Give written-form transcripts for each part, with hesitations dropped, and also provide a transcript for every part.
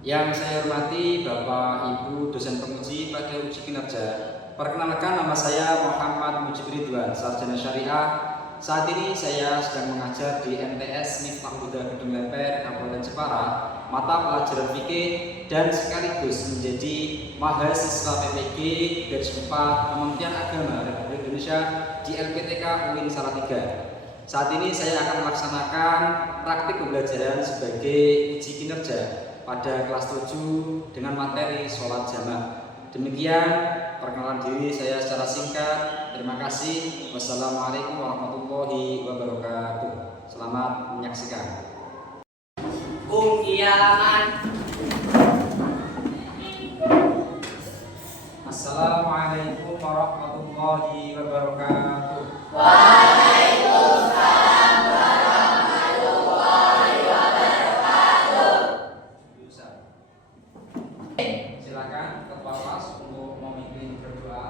Yang saya hormati Bapak Ibu dosen penguji pada uji kinerja. Perkenalkan, nama saya Muhammad Mujib Ridwan, Sarjana Syariah. Saat ini saya sedang mengajar di MTS Miftah Huda Gedung Lemper, Kabupaten Jepara, mata pelajaran fikih dan sekaligus menjadi mahasiswa PPG batch 4 Kementerian Agama Republik Indonesia di LPTK UIN Salatiga. Saat ini saya akan melaksanakan praktik pembelajaran sebagai uji kinerja pada kelas 7 dengan materi sholat jamaah. Demikian perkenalan diri saya secara singkat. Terima kasih. Wassalamualaikum warahmatullahi wabarakatuh. Selamat menyaksikan. Kiaman. Assalamualaikum warahmatullahi wabarakatuh. Waalaikumsalam warahmatullahi wabarakatuh. Silakan ketua kelas untuk memimpin berdoa.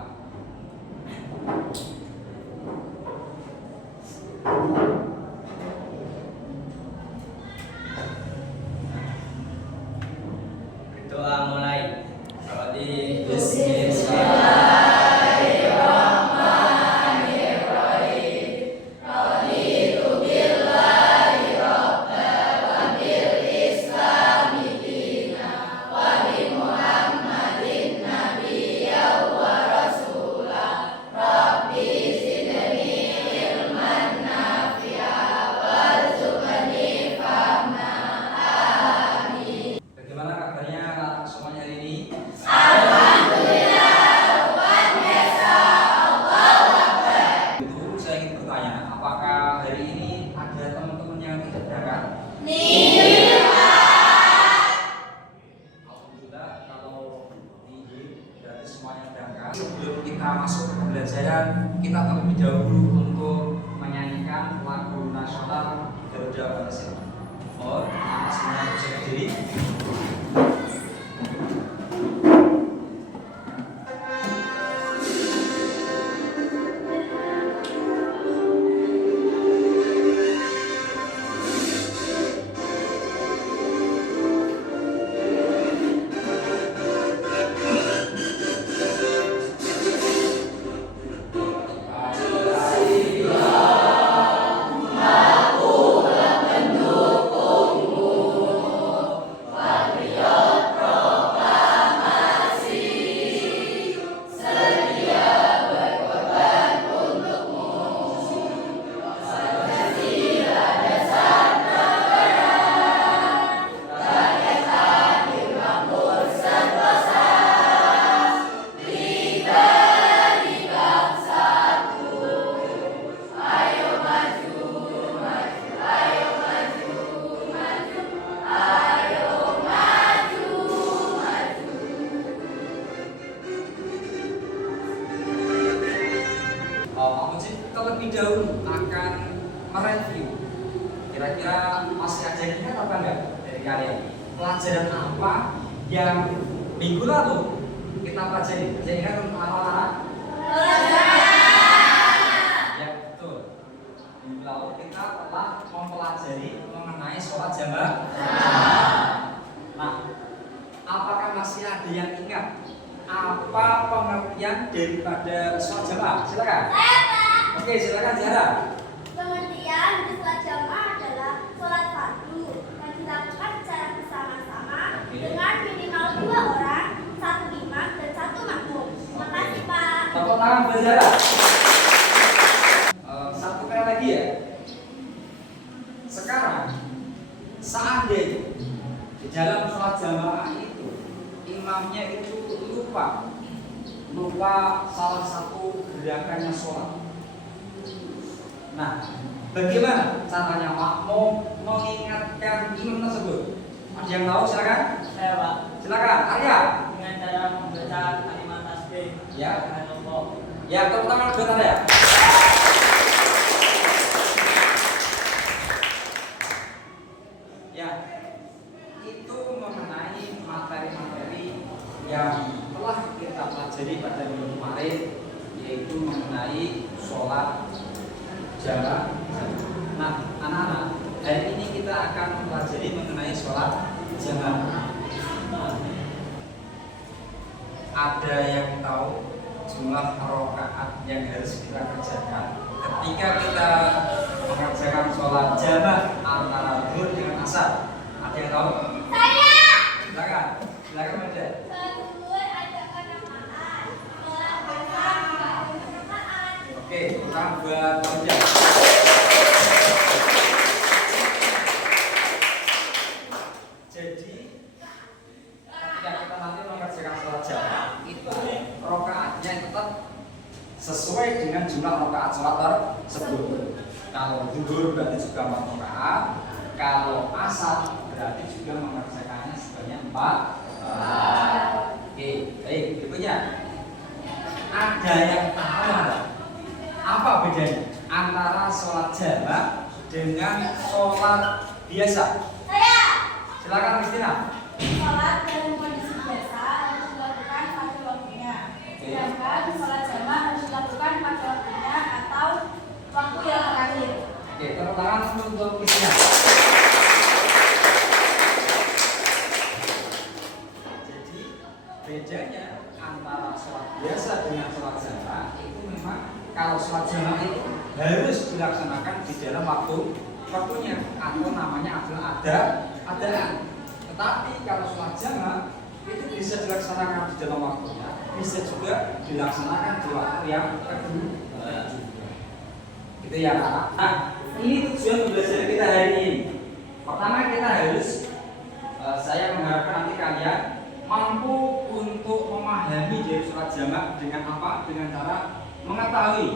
Doa mulai. Bagaimana kabarnya semuanya hari ini? Itu saya ingin bertanya, apakah hari ini ada teman-teman yang tidak berangkat? Alhamdulillah, kalau ini berarti semuanya berangkat. Sebelum kita masuk ke pembelajaran, kita terlebih dahulu untuk menyanyikan lagu nasional Garuda Pancasila. Mohon anak semuanya bisa berdiri. Pak Mujib terlebih dahulu akan mereview. Kira-kira masih ada yang ingat apa enggak dari kalian? Pelajaran apa yang minggu lalu kita pelajari? Saya ingat anak-anak? Ya betul. Minggu lalu kita telah mempelajari mengenai sholat jamaah. Nah, apakah masih ada yang ingat apa pengertian daripada sholat jamaah? Silakan. Oke, silakan Zahra. Pengertian di sholat jamaah adalah sholat fardu yang dilakukan secara bersama-sama dengan minimal 2 orang, 1 imam dan 1 makmum. Terima kasih Pak. Tepuk tangan buat Zahra. Satu kali lagi ya. Sekarang seandainya di dalam sholat jamaah itu imamnya itu lupa salah satu gerakannya sholat. Nah, bagaimana caranya makmum mengingatkan imam tersebut? Ada yang tahu? Silakan. Saya Pak, Silakan. Arya. dengan cara membaca kalimat tasbih. Ya. Subhanallah. Ya, tepuk tangan buat Arya. Ya, itu mengenai materi-materi yang telah kita pelajari pada minggu kemarin, yaitu mengenai sholat jamaah. Nah, anak-anak, hari ini kita akan mempelajari mengenai sholat jamaah. ada yang tahu jumlah rakaat yang harus kita kerjakan ketika kita mengerjakan sholat jamaah antara zuhur dengan asar? Ada yang tahu? Saya. Silakan, silakan Mada. Oke, tangan buat Mada. Jadi ketika kita nanti mengerjakan sholat jamaah itu rakaatnya tetap sesuai dengan jumlah rakaat sholat tersebut. Kalau zuhur berarti juga 4 rakaat, kalau asar berarti juga mengerjakannya sebanyak 4 rakaat. Oke, baik, berikutnya ada yang tahu apa bedanya antara sholat jamaah dengan sholat biasa? Saya. Silakan Kristina. Sholat dalam kondisi biasa harus dilakukan pada waktunya. Sedangkan sholat jamaah harus dilakukan pada waktunya atau waktu yang terakhir. Oke, tepuk tangan untuk Kristina. Jadi bedanya antara sholat biasa dengan sholat jamaah itu memang kalau sholat jamaah itu harus dilaksanakan di dalam waktunya atau namanya adalah adaan. Tetapi kalau sholat jamaah itu bisa dilaksanakan di dalam waktunya, bisa juga dilaksanakan di waktu yang kedua. Gitu ya Kak. Nah, ini tujuan pembelajaran kita hari ini. Pertama kita harus saya mengharapkan nanti kalian mampu untuk memahami dari sholat jamaah dengan apa? Dengan cara mengetahui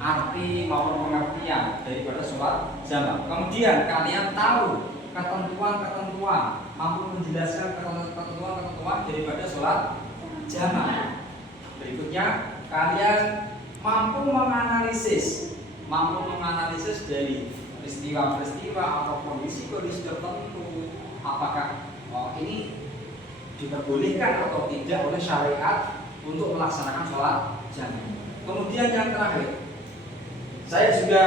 arti maupun pengertian daripada sholat jamaah. Kemudian kalian tahu ketentuan-ketentuan, mampu menjelaskan ketentuan-ketentuan daripada sholat jamaah. Berikutnya kalian mampu menganalisis dari peristiwa-peristiwa atau kondisi-kondisi tertentu, apakah ini diperbolehkan atau tidak oleh syariat untuk melaksanakan sholat jamaah. Kemudian yang terakhir, saya juga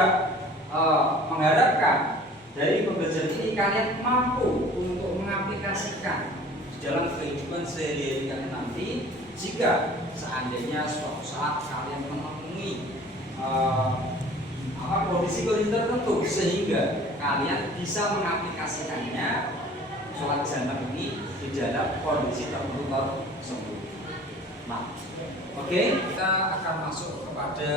mengharapkan dari pembelajaran ini kalian mampu untuk mengaplikasikan di dalam kehidupan sehari-hari kalian nanti jika seandainya suatu saat kalian menemui kondisi-kondisi tertentu sehingga kalian bisa mengaplikasikannya sholat jamaah ini di dalam kondisi tertentu tersebut. Nah, oke, kita akan masuk kepada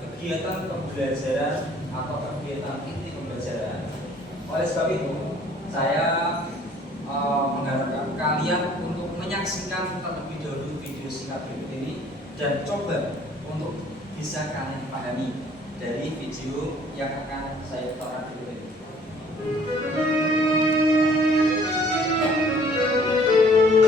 kegiatan pembelajaran atau kegiatan inti pembelajaran. Oleh sebab itu, saya mengharapkan kalian untuk menyaksikan terlebih dahulu video singkat berikut ini dan coba untuk bisa kalian pahami dari video yang akan saya putarkan berikut ini.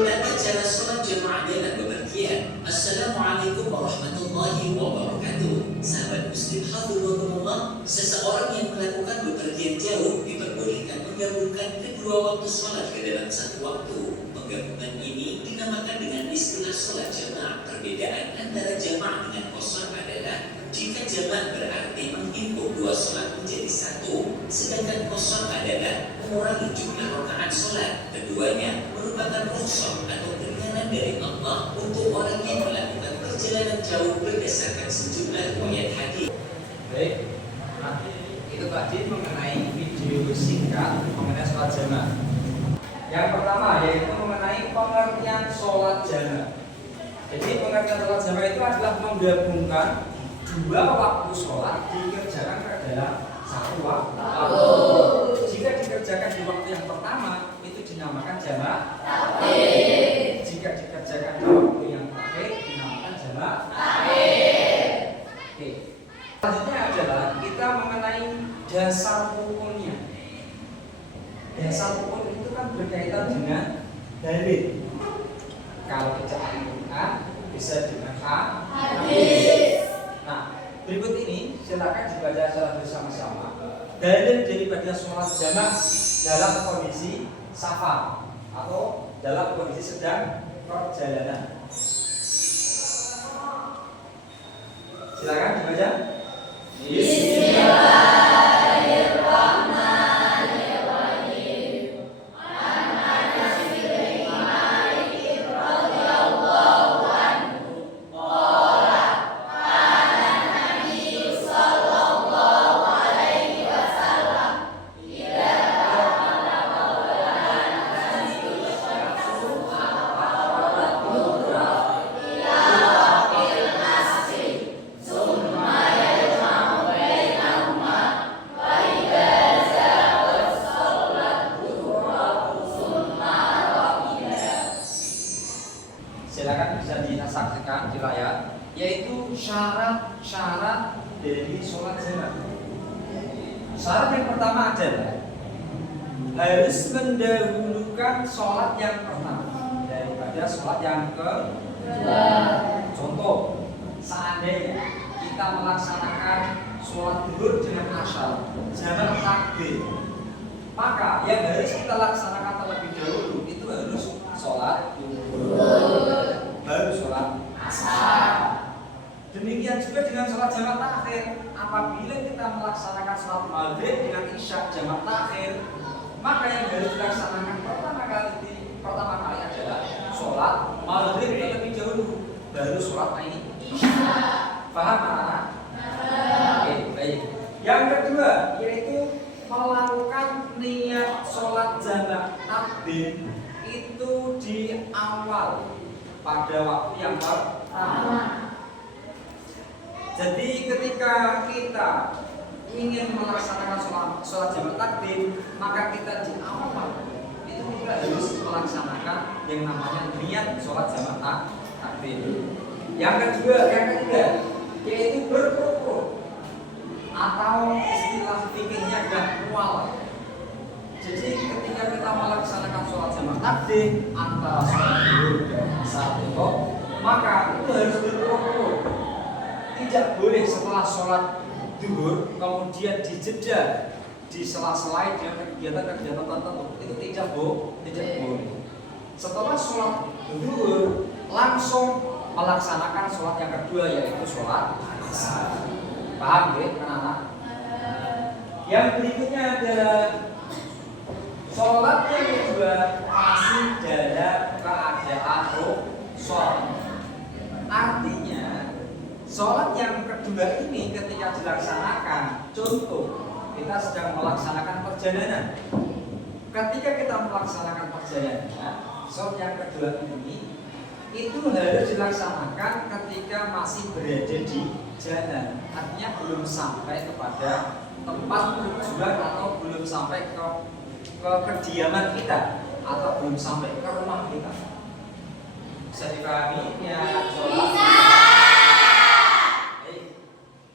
Tata cara sholat jamaah dengan bepergian. Assalamualaikum warahmatullahi wabarakatuh. Sahabat muslim hafizahumullah, seseorang yang melakukan bepergian jauh diperbolehkan menggabungkan kedua waktu sholat ke dalam satu waktu. Penggabungan ini dinamakan dengan istilah sholat jamaah. Perbedaan antara jamaah dengan qashar adalah jika jamaah berarti menghimpun dua sholat menjadi satu, sedangkan qashar adalah mengurangi jumlah rakaat sholat. Keduanya merupakan rukhsah atau keringanan dari Allah untuk orang yang melakukan perjalanan jauh berdasarkan sejumlah riwayat hadis. Baik, nah itu tadi mengenai video singkat mengenai sholat jamaah. Yang pertama yaitu mengenai pengertian sholat jamaah. Jadi pengertian sholat jamaah itu adalah menggabungkan dua waktu sholat dikerjakan ke dalam satu waktu. Jika dikerjakan di waktu yang pertama itu dinamakan jamaah takhir. Jika dikerjakan di waktu yang terakhir dinamakan jamaah akhir. Oke. Selanjutnya adalah kita mengenai dasar hukumnya. Dasar hukum itu kan berkaitan dengan dalil. Kalau bacaan Quran bisa dengan hadis. Nah, berikut ini silakan dibaca secara bersama-sama. Dalil daripada sholat jamaah dalam kondisi safar atau dalam kondisi sedang perjalanan. Silakan dibaca. Bismillahirrahmanirrahim. silakan bisa disaksikan di layar, yaitu syarat-syarat dari sholat jamaah. Syarat yang pertama adalah harus mendahulukan sholat yang pertama daripada sholat yang kedua. Contoh, seandainya kita melaksanakan sholat zuhur dengan asar jamak takbir, maka yang harus kita laksanakan terlebih dahulu itu harus sholat zuhur, baru sholat asar. Demikian juga dengan sholat jamak takhir. Apabila kita melaksanakan sholat maghrib dengan isya jamak takhir, maka yang harus dilaksanakan pertama kali adalah sholat maghrib terlebih dahulu, baru sholat isya. Paham anak-anak? Oke, baik. Yang kedua yaitu melakukan niat sholat jamak takbir itu di awal pada waktu yang pertama. Jadi ketika kita ingin melaksanakan sholat jamak takbir, maka kita di awal itu kita harus melaksanakan yang namanya niat sholat jamak takbir. Yang ketiga yaitu berrukuk atau istilah fikihnya adalah muwalah. Jadi ketika kita melaksanakan sholat jamak takbir antara sholat zuhur dan asar itu, maka itu harus berrukuk. Tidak boleh setelah sholat zuhur kemudian dijeda di sela-sela dengan kegiatan-kegiatan tertentu, itu tidak boleh. Setelah sholat zuhur langsung melaksanakan sholat yang kedua yaitu sholat asar. Paham ya anak-anak? Yang berikutnya adalah sholat yang kedua masih dalam keadaan rukhsah. Artinya sholat yang kedua ini ketika dilaksanakan, contoh kita sedang melaksanakan perjalanan. Ketika kita melaksanakan perjalanan, sholat yang kedua ini itu harus dilaksanakan ketika masih berada di jalan, artinya belum sampai kepada tempat tujuan atau belum sampai ke kediaman kita atau belum sampai ke rumah kita. Bisa dipahami ya? Bisa.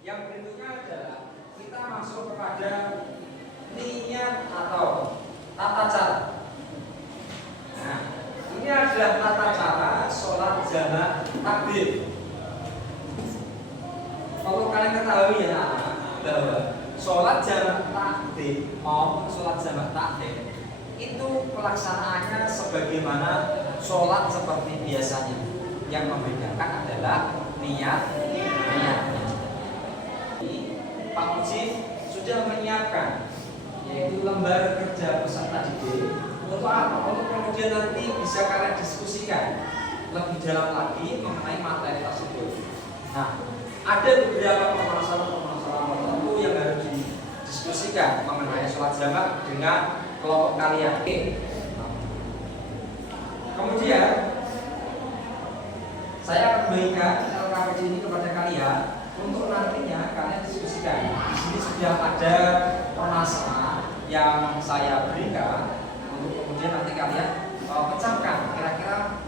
Yang berikutnya adalah kita masuk kepada niat atau tata cara. Nah, ini adalah tata cara sholat jamak takbir. Kalau kalian ketahui ya bahwa sholat jamak takbir maupun sholat jamak takhir itu pelaksanaannya sebagaimana sholat seperti biasanya. Yang membedakan adalah niatnya. Pak Mujib sudah menyiapkan yaitu lembar kerja peserta didik. Untuk apa? Untuk kemudian nanti bisa kalian diskusikan lebih dalam lagi mengenai materi tersebut. Nah, ada beberapa permasalahan tertentu yang harus didiskusikan mengenai sholat jamak dengan kelompok kalian. Kemudian saya akan berikan LKPD ini kepada kalian untuk nantinya kalian diskusikan. Di sini sudah ada permasalahan yang saya berikan untuk kemudian nanti kalian pecahkan kira-kira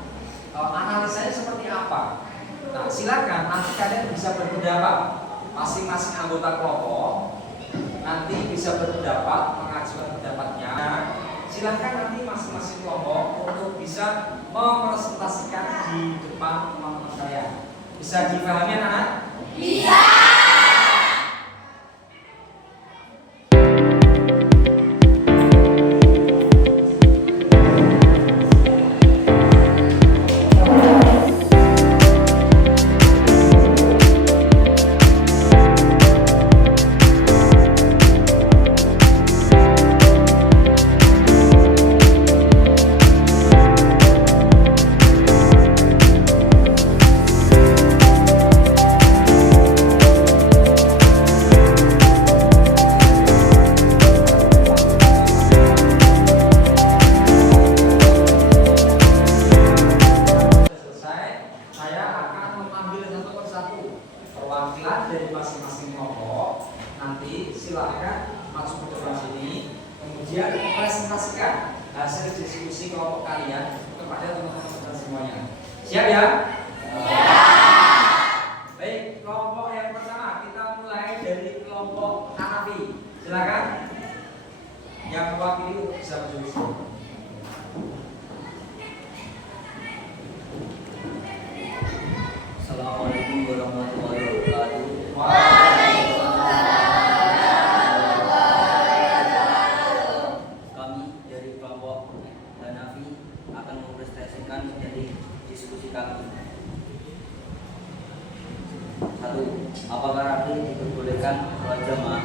analisanya seperti apa. Nah, silakan nanti kalian bisa berpendapat, masing-masing anggota kelompok nanti bisa berpendapat, mengajukan pendapatnya. Nah, silakan nanti masing-masing kelompok untuk bisa merepresentasikan di depan teman-teman kalian. Bisa dipahami anak-anak? Bisa. Siap ya? Baik, kelompok yang pertama kita mulai dari kelompok Hanafi. Silakan. Yang mewakili bisa maju. Assalamualaikum warahmatullahi wabarakatuh. Kami dari kelompok Hanafi akan mempresentasikan dari diskusi kami. 1. Apakah rafli diperbolehkan sholat jamaah?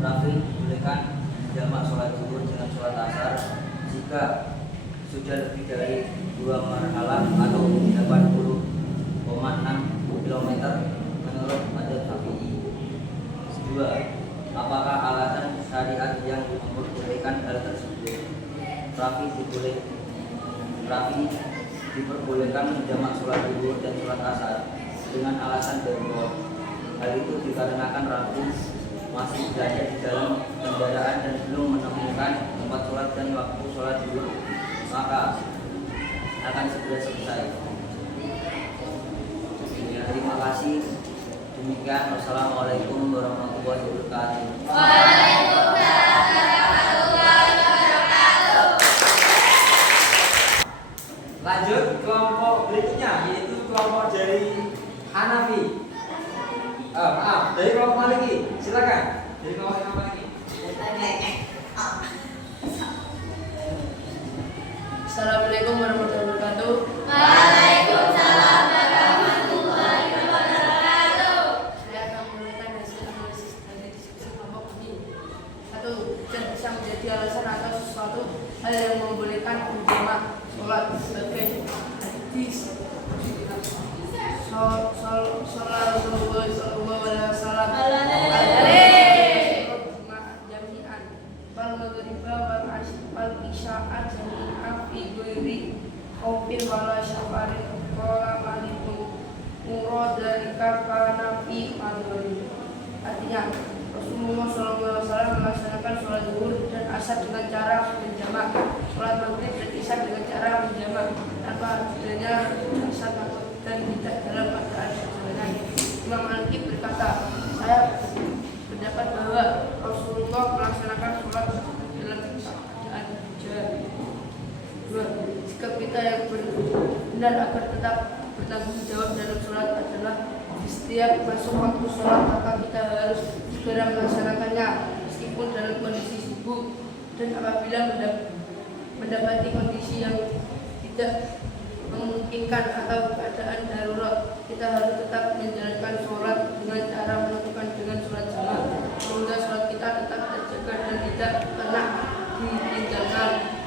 Rafli dibolehkan jamak sholat zuhur dengan sholat asar jika sudah lebih dari 2 marhalah atau 80,6 km menurut madzhab Syafi'i. 2. Apakah alasan syariat yang memperbolehkan hal tersebut? Rafli diperbolehkan menjamak sholat zuhur dan sholat asar dengan alasan darurat. Hal itu dikarenakan Rafli masih berada di dalam kendaraan dan belum menemukan tempat sholat dan waktu sholat zuhur, maka akan segera selesai. Ya, terima kasih. Demikian, wassalamualaikum warahmatullahi wabarakatuh. Lanjut kelompok berikutnya yaitu kelompok dari Hanafi. Maaf, dari kelompok Maliki. Silakan. Dari kelompok Imam Maliki. Assalamualaikum warahmatullahi wabarakatuh. Waalaikumsalam warahmatullahi wabarakatuh. Saya akan memberikan hasil analisis dari diskusi kelompok ini. 1. Tidak bisa menjadi alasan atau sesuatu hal yang membolehkan menjamak sholat sebagai hadis. Sallallahu alaihi wasallam jami'an wal maghriba wal isya'a jami'an fi ghairi khaufin wala syafarin qala malikun muradalika kana fi madhari. Artinya Rasulullah SAW melaksanakan sholat zuhur dan asar dengan cara menjamak, sholat maghrib dan isya dengan cara menjamak tanpa adanya asar dan tidak dalam keadaan perjalanan. Imam Maliki berkata, saya berpendapat bahwa Rasulullah melaksanakan sholat dalam keadaan hujan. 2. Sikap kita yang benar agar tetap bertanggung jawab dalam sholat adalah di setiap masuk waktu sholat maka kita harus segera melaksanakannya meskipun dalam kondisi sibuk, dan apabila mendapati kondisi yang tidak memungkinkan atau keadaan darurat, kita harus tetap menjalankan sholat dengan cara menentukan dengan sholat jamaah sehingga sholat kita tetap terjaga dan tidak pernah ditinggalkan.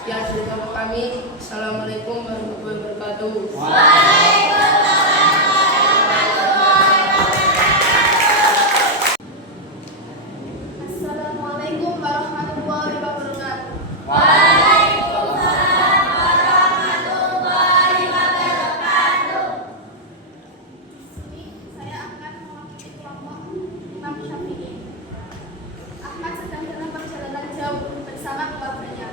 Sekian dari kami. Assalamualaikum warahmatullahi wabarakatuh. Assalamualaikum warahmatullahi wabarakatuh. Saya akan mewakili kelompok Imam Syafi'i. Ahmad sedang dalam perjalanan jauh bersama keluarganya.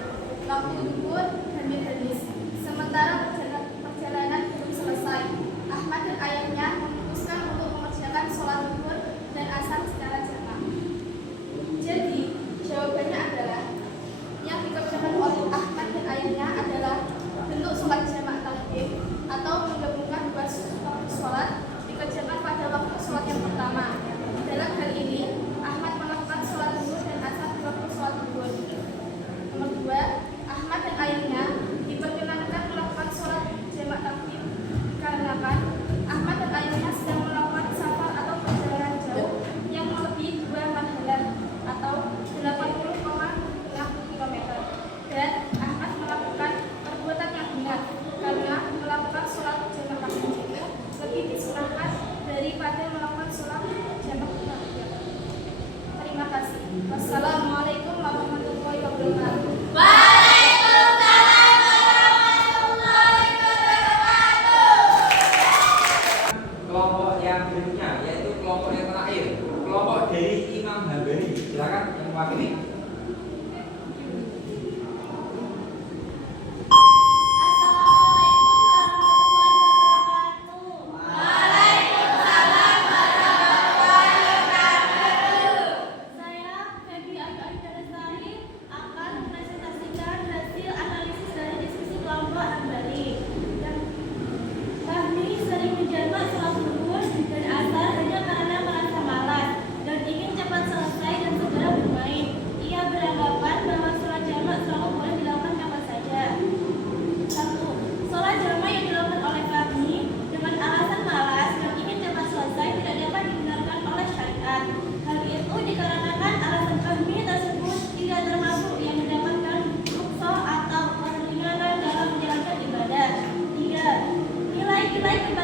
Waktu zuhur dan hadis. Sementara perjalanan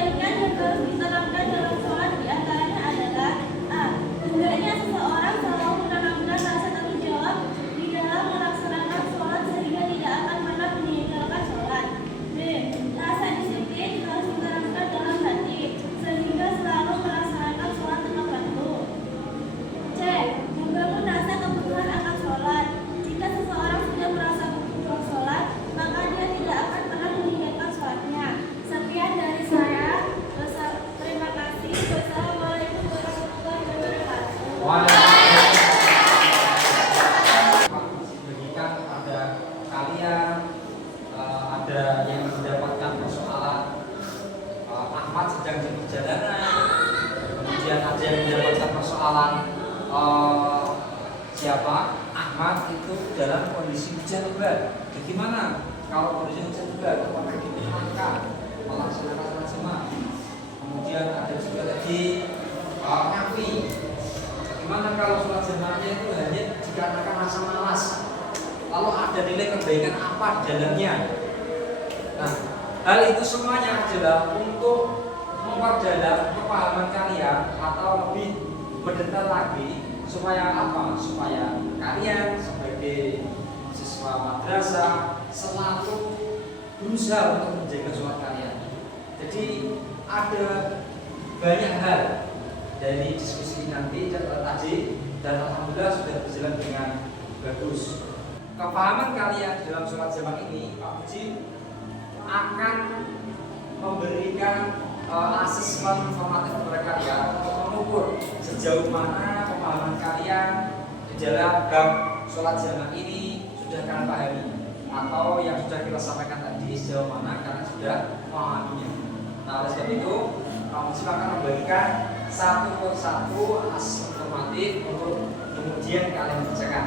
kebaikan yang harus ditanamkan dalam sholat diantaranya adalah A. Hendaknya seseorang selalu menanamkan rasa tanggung jawab di dalam melaksanakan sholat sehingga tidak akan pernah meninggalkan sholat. B. Rasa disiplin harus ditanamkan dalam hati sehingga selalu melaksanakan sholat tepat waktu. C. Membangun rasa kebutuhan akan sholat. Jika seseorang sudah merasa kebutuhan sholat, maka dia tidak akan pernah meninggalkan sholatnya. Sekian dari saya. Terima kasih. Wassalamualaikum warahmatullahi wabarakatuh. Bagikan kepada kalian ada yang mendapatkan persoalan Ahmad sedang di perjalanan, kemudian ada yang mendapatkan persoalan siapa Ahmad itu dalam kondisi hujan lebat. Bagaimana kalau kondisi hujan lebat? Apakah diperlukan melaksanakan sholat jamaah? Kemudian ada juga tadi Nafi. Bagaimana kalau sholat jamaahnya itu hanya dikarenakan rasa malas? Lalu ada nilai kebaikan apa di dalamnya? Nah, hal itu semuanya adalah untuk memperdalam kepahaman kalian atau lebih mendetail lagi supaya apa? Supaya kalian sebagai siswa madrasah selalu berusaha untuk menjaga sholat kalian. Jadi ada banyak hal dari diskusi nanti tadi dan alhamdulillah sudah berjalan dengan bagus. Kepahaman kalian dalam sholat jamaah ini, Pak Puji akan memberikan asesmen informatif kepada kalian untuk mengukur sejauh mana pemahaman kalian di dalam bab sholat jamaah ini sudah kalian pahami atau yang sudah kita sampaikan tadi sejauh mana kalian sudah memahaminya. Nah, oleh sebab itu Pak Puji akan membagikan satu persatu asesmen informatif untuk kemudian kalian kerjakan.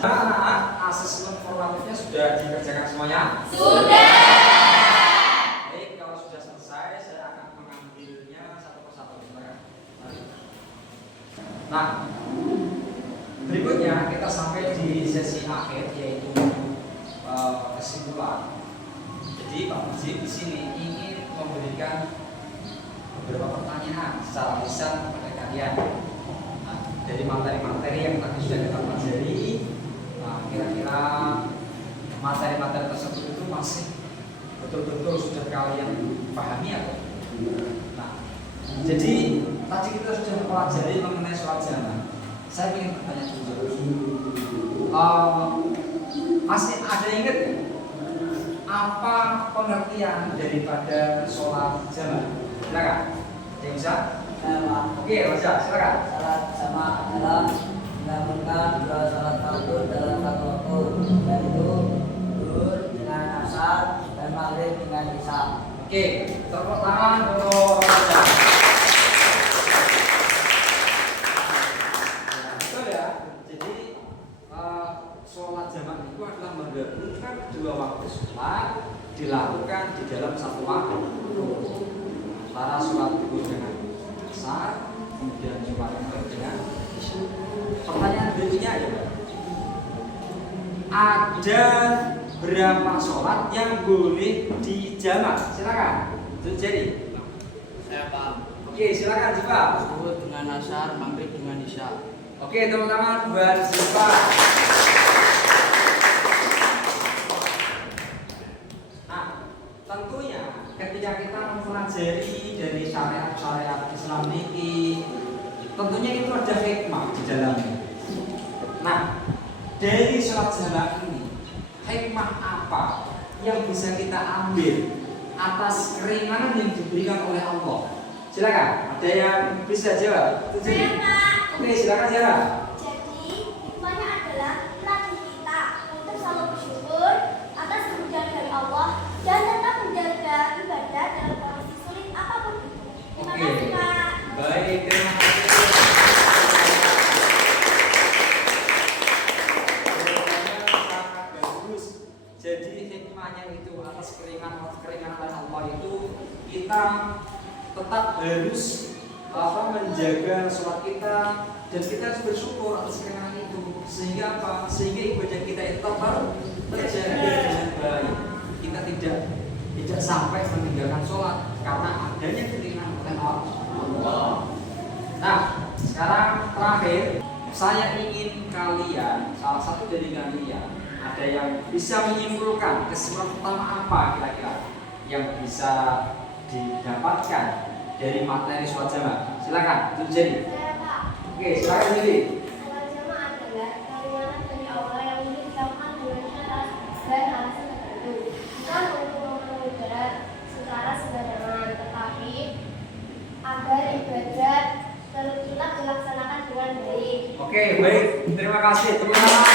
Anak-anak, asesmen formatifnya sudah dikerjakan semuanya? Sudah. Baik, kalau sudah selesai, saya akan mengambilnya satu persatu. Nah, berikutnya kita sampai di sesi akhir yaitu kesimpulan. Jadi Pak Mujib di sini ingin memberikan beberapa pertanyaan secara lisan kepada kalian. Nah, dari materi-materi yang tadi sudah kita pelajari, kira-kira materi-materi tersebut itu masih betul-betul sudah kalian pahami atau? Nah, jadi tadi kita sudah mempelajari mengenai sholat jamaah. Saya ingin bertanya dulu, masih ada yang ingat ya? Apa pengertian daripada sholat jamaah? Silakan, yang bisa? Oke, Roja, silakan. Salat jamaah adalah menggabungkan dua salat fardu dalam satu waktu, yaitu zuhur dengan asar dan maghrib dengan isya. Oke, tepuk tangan untuk Roja. Betul ya. Jadi sholat jamaah itu adalah menggabungkan dua waktu sholat dilakukan di dalam satu waktu. Antara sholat zuhur dengan asar, kemudian sholat maghrib dengan isya. Pertanyaan berikutnya adalah ada berapa sholat yang boleh dijamak? Silakan. Jadi. Saya paham. Oke, silakan Ziva. Zuhur dengan asar, maghrib dengan isya. Oke, teman-teman, buat Ziva. Nah, tentunya ketika kita mempelajari dari syariat-syariat Islam ini, tentunya itu ada hikmah di dalamnya. Nah, dari sholat jamaah ini, hikmah apa yang bisa kita ambil atas keringanan yang diberikan oleh Allah? Silakan, ada yang bisa jawab? Saya, Pak. Oke, silakan jawab. Jadi, hikmahnya adalah melatih kita untuk selalu bersyukur atas kemudahan dari Allah dan tetap menjaga ibadah dalam kondisi sulit apapun itu. Terima Oke. kasih, Pak. Baik, terima kasih. Jawabannya sangat bagus. Jadi hikmahnya itu atas keringanan Allah itu kita tetap harus menjaga sholat kita, dan kita harus bersyukur atas keringanan itu. Sehingga apa? Sehingga ibadah kita itu tetap terjaga dengan baik. Kita tidak sampai meninggalkan sholat karena adanya keringanan oleh Allah. Nah, sekarang terakhir saya ingin kalian, salah satu dari kalian, ada yang bisa menyimpulkan kesimpulan utama apa kira-kira yang bisa didapatkan dari materi sholat jamaah. Silakan, itu jadi. Saya Pak. Oke, silakan jadi. Sholat jamaah adalah keringanan dari Allah yang diciptakan dengan syarat dan alasan tertentu, bukan untuk memenuhi berat secara sembarangan, tetapi agar ibadah terkilat dilaksanakan dengan baik. Oke, baik. Terima kasih teman-teman.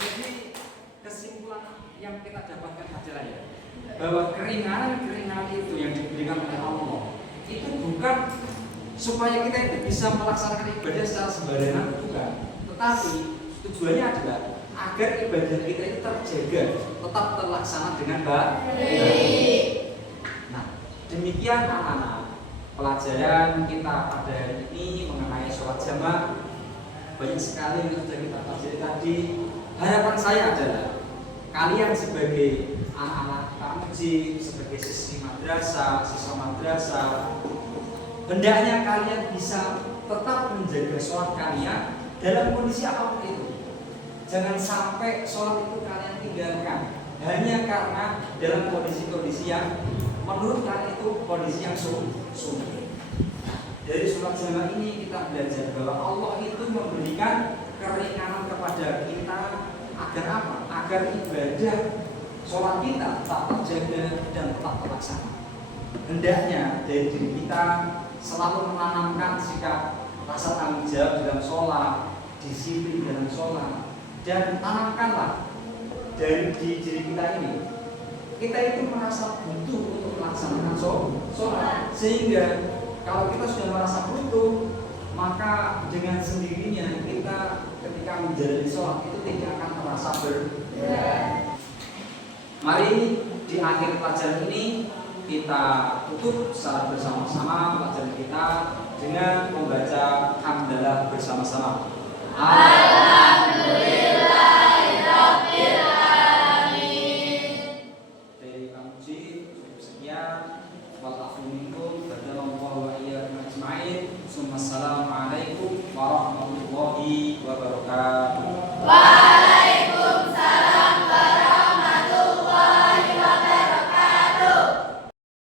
Jadi kesimpulan yang kita dapatkan adalah ya, bahwa keringanan itu yang diberikan oleh Allah itu bukan supaya kita itu bisa melaksanakan ibadah secara sembarangan, bukan. Tetapi tujuannya adalah agar ibadah kita itu terjaga, tetap terlaksana dengan baik. Nah, demikian anak-anak pelajaran kita pada hari ini mengenai sholat jamaah. Banyak sekali yang sudah kita pelajari tadi. Harapan saya adalah kalian sebagai anak-anak Pak Muji, sebagai siswa madrasah, hendaknya kalian bisa tetap menjaga sholat kalian dalam kondisi apapun itu. Jangan sampai sholat itu kalian tinggalkan hanya karena dalam kondisi-kondisi yang menurut kalian itu kondisi yang sulit. Dari sholat jamaah ini kita belajar bahwa Allah itu memberikan keringanan kepada kita agar apa? Agar ibadah sholat kita tetap terjaga dan tetap terlaksana. Hendaknya dari diri kita selalu menanamkan sikap rasa tanggung jawab dalam sholat, disiplin dalam sholat, dan tanamkanlah dari diri kita ini. Kita itu merasa butuh untuk melaksanakan sholat, sehingga kalau kita sudah merasa butuh, maka dengan sendirinya kita ketika menjalani sholat itu tidak akan merasa berat. Mari di akhir pelajaran ini kita tutup secara bersama-sama pelajaran kita dengan membaca hamdalah bersama-sama. Alhamdulillah.